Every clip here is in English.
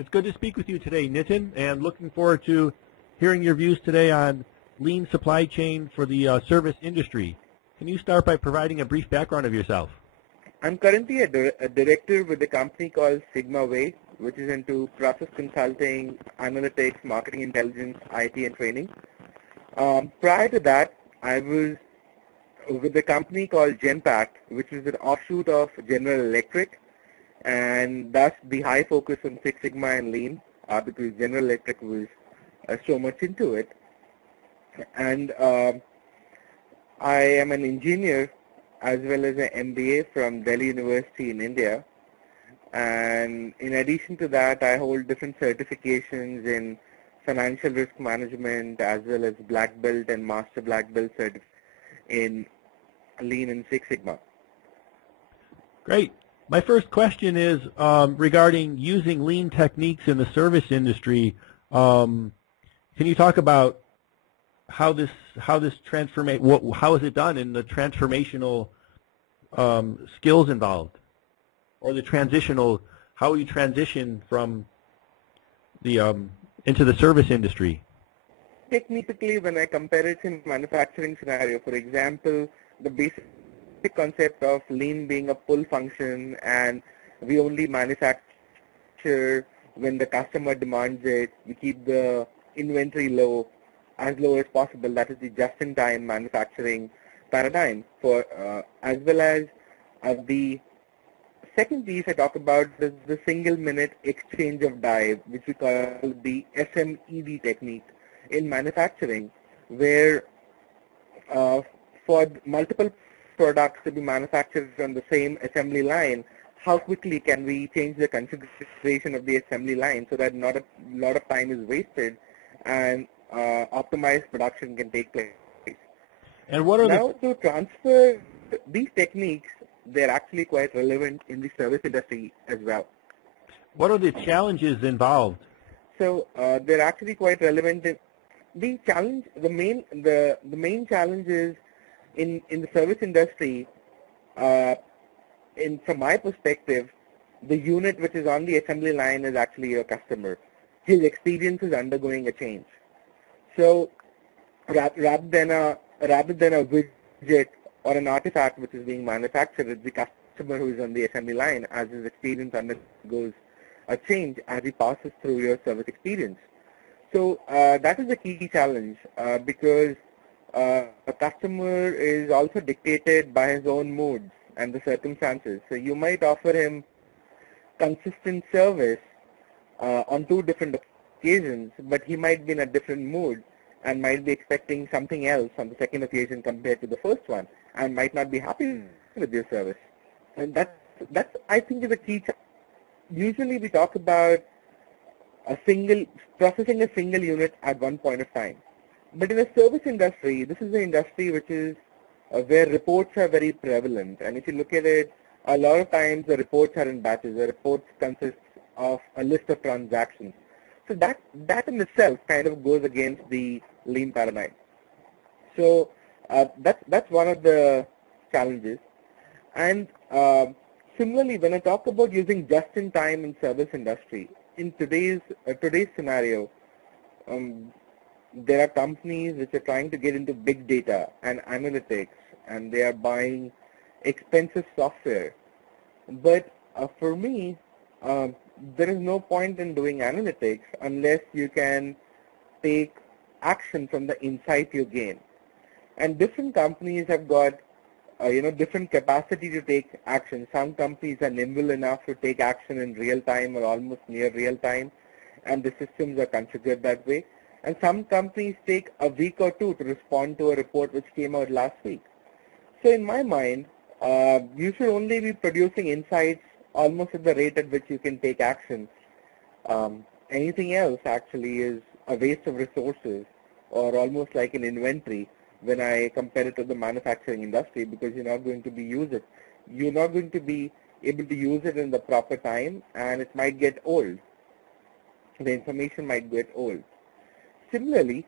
It's good to speak with you today, Nitin, and looking forward to hearing your views today on lean supply chain for the service industry. Can you start by providing a brief background of yourself? I'm currently a director with a company called M.B.A, which is into process consulting, analytics, marketing intelligence, IT, and training. Prior to that, I was with a company called Genpact, which is an offshoot of General Electric, and thus the high focus on Six Sigma and Lean, because General Electric was so much into it. And I am an engineer as well as an M.B.A from Delhi University in India. And in addition to that, I hold different certifications in financial risk management as well as Black Belt and Master Black Belt in Lean and Six Sigma. Great. My first question is regarding using lean techniques in the service industry. Can you talk about how is it done in the transformational skills involved, or the transitional? How you transition from the into the service industry? Technically, when I compare it in manufacturing scenario, for example, the basic concept of lean being a pull function, and we only manufacture when the customer demands it. We keep the inventory as low as possible. That is the just-in-time manufacturing paradigm. For as well as the second piece I talk about is the single-minute exchange of die, which we call the SMED technique in manufacturing, where for multiple products to be manufactured on the same assembly line, how quickly can we change the configuration of the assembly line so that not a lot of time is wasted and optimized production can take place. And what are now to transfer these techniques? They're actually quite relevant in the service industry as well. What are the challenges involved? So they're actually quite relevant. The main challenge is in the service industry. From my perspective, the unit which is on the assembly line is actually your customer. His experience is undergoing a change. So rather than a widget or an artifact which is being manufactured, it's the customer who is on the assembly line as his experience undergoes a change as he passes through your service experience. So that is the key challenge because a customer is also dictated by his own moods and the circumstances. So you might offer him consistent service on two different occasions, but he might be in a different mood and might be expecting something else on the second occasion compared to the first one, and might not be happy with your service. And that's I think is a key challenge. Usually we talk about processing a single unit at one point of time. But in the service industry, this is an industry which is where reports are very prevalent. And if you look at it, a lot of times the reports are in batches. The reports consist of a list of transactions. So that in itself kind of goes against the lean paradigm. So that's one of the challenges. And similarly, when I talk about using just-in-time in service industry, in today's scenario, there are companies which are trying to get into big data and analytics, and they are buying expensive software. But for me, there is no point in doing analytics unless you can take action from the insight you gain. And different companies have got different capacity to take action. Some companies are nimble enough to take action in real time or almost near real time, and the systems are configured that way. And some companies take a week or two to respond to a report which came out last week. So in my mind, you should only be producing insights almost at the rate at which you can take action. Anything else actually is a waste of resources or almost like an inventory when I compare it to the manufacturing industry, because you're not going to be able to use it in the proper time, and it might get old. The information might get old. Similarly,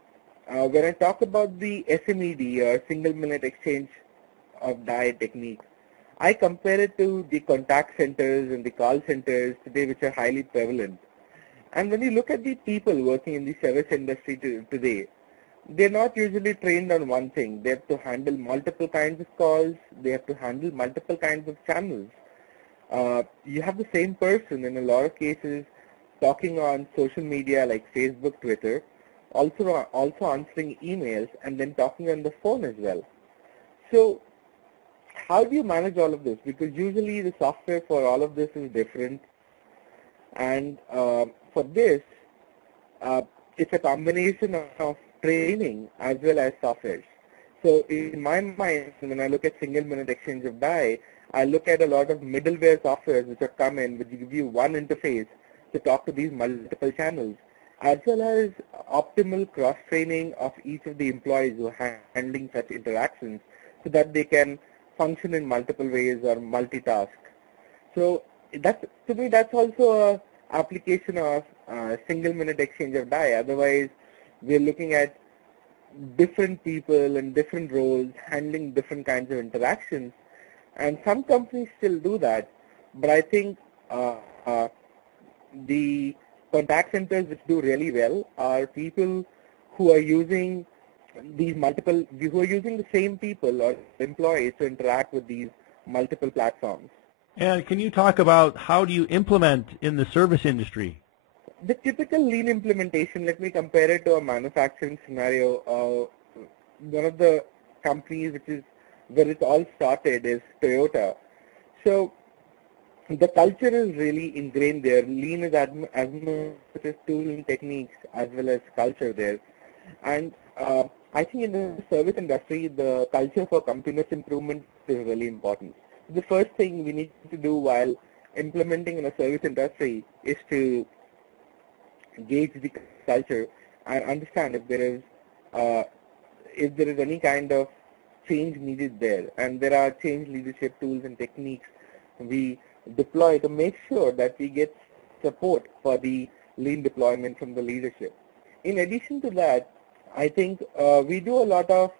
when I talk about the SMED or single minute exchange of die technique, I compare it to the contact centers and the call centers today which are highly prevalent. And when you look at the people working in the service industry today, they're not usually trained on one thing. They have to handle multiple kinds of calls. They have to handle multiple kinds of channels. You have the same person in a lot of cases talking on social media like Facebook, Twitter, also answering emails, and then talking on the phone as well. So how do you manage all of this? Because usually the software for all of this is different. And for this, it's a combination of training as well as software. So in my mind, when I look at single minute exchange of die, I look at a lot of middleware softwares which have come in, which give you one interface to talk to these multiple channels, as well as optimal cross-training of each of the employees who are handling such interactions so that they can function in multiple ways or multitask. So to me, that's also a application of single minute exchange of die. Otherwise, we're looking at different people and different roles handling different kinds of interactions. And some companies still do that, but I think the contact centers which do really well are people who are using who are using the same people or employees to interact with these multiple platforms. And can you talk about how do you implement in the service industry? The typical lean implementation, let me compare it to a manufacturing scenario. One of the companies where it all started is Toyota. So the culture is really ingrained there. Lean is as much as tools and techniques as well as culture there. And I think in the service industry, the culture for continuous improvement is really important. The first thing we need to do while implementing in a service industry is to gauge the culture and understand if there is any kind of change needed there. And there are change leadership tools and techniques we deploy to make sure that we get support for the lean deployment from the leadership. In addition to that, I think we do a lot of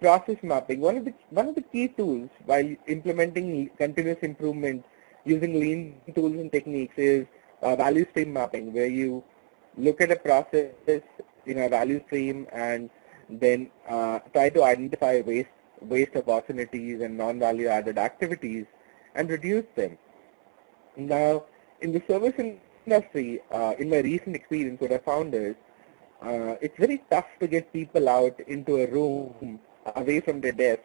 process mapping. One of the key tools while implementing continuous improvement using lean tools and techniques is value stream mapping, where you look at a process in a value stream and then try to identify waste opportunities and non-value added activities and reduce them. Now, in the service industry, in my recent experience, what I found is it's very tough to get people out into a room away from their desks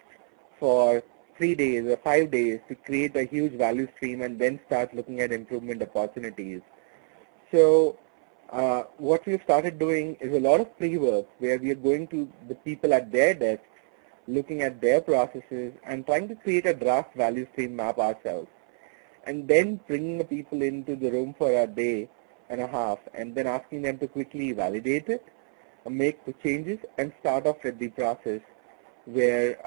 for 3 days or 5 days to create a huge value stream and then start looking at improvement opportunities. So what we've started doing is a lot of pre-work where we are going to the people at their desks, looking at their processes and trying to create a draft value stream map ourselves, and then bringing the people into the room for a day and a half and then asking them to quickly validate it, make the changes, and start off with the process where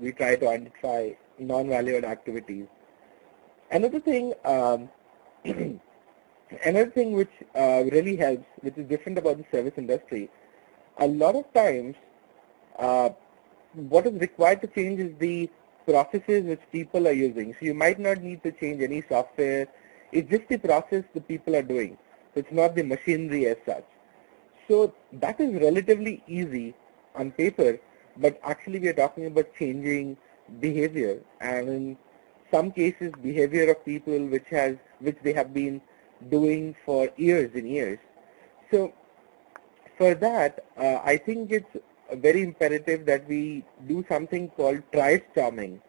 we try to identify non-valued activities. Another thing which really helps, which is different about the service industry, a lot of times what is required to change is the processes which people are using. So you might not need to change any software. It's just the process the people are doing. So it's not the machinery as such. So that is relatively easy on paper, but actually we are talking about changing behavior, and in some cases behavior of people which they have been doing for years and years. So for that, I think it's very imperative that we do something called try-storming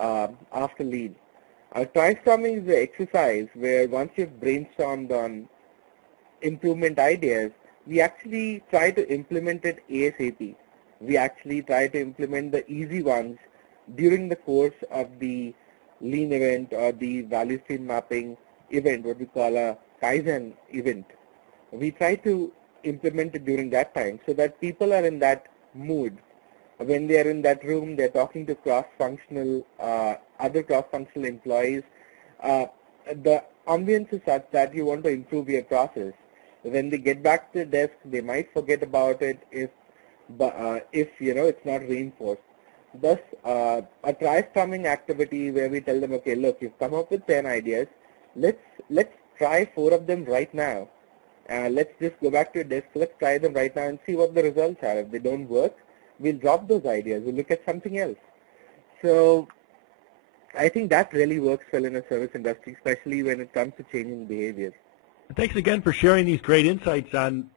after lead. Try-storming is the exercise where once you've brainstormed on improvement ideas, we actually try to implement it ASAP. We actually try to implement the easy ones during the course of the lean event or the value stream mapping event, what we call a Kaizen event. We try to implement it during that time so that people are in that mood. When they are in that room, they're talking to other cross-functional employees. The ambience is such that you want to improve your process. When they get back to the desk, they might forget about it if it's not reinforced. Thus, a try-storming activity where we tell them, okay, look, you've come up with 10 ideas. Let's try 4 of them right now. Let's just go back to a desk. Let's try them right now and see what the results are. If they don't work, we'll drop those ideas. We'll look at something else. So I think that really works well in a service industry, especially when it comes to changing behavior. Thanks again for sharing these great insights on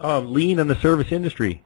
lean and the service industry.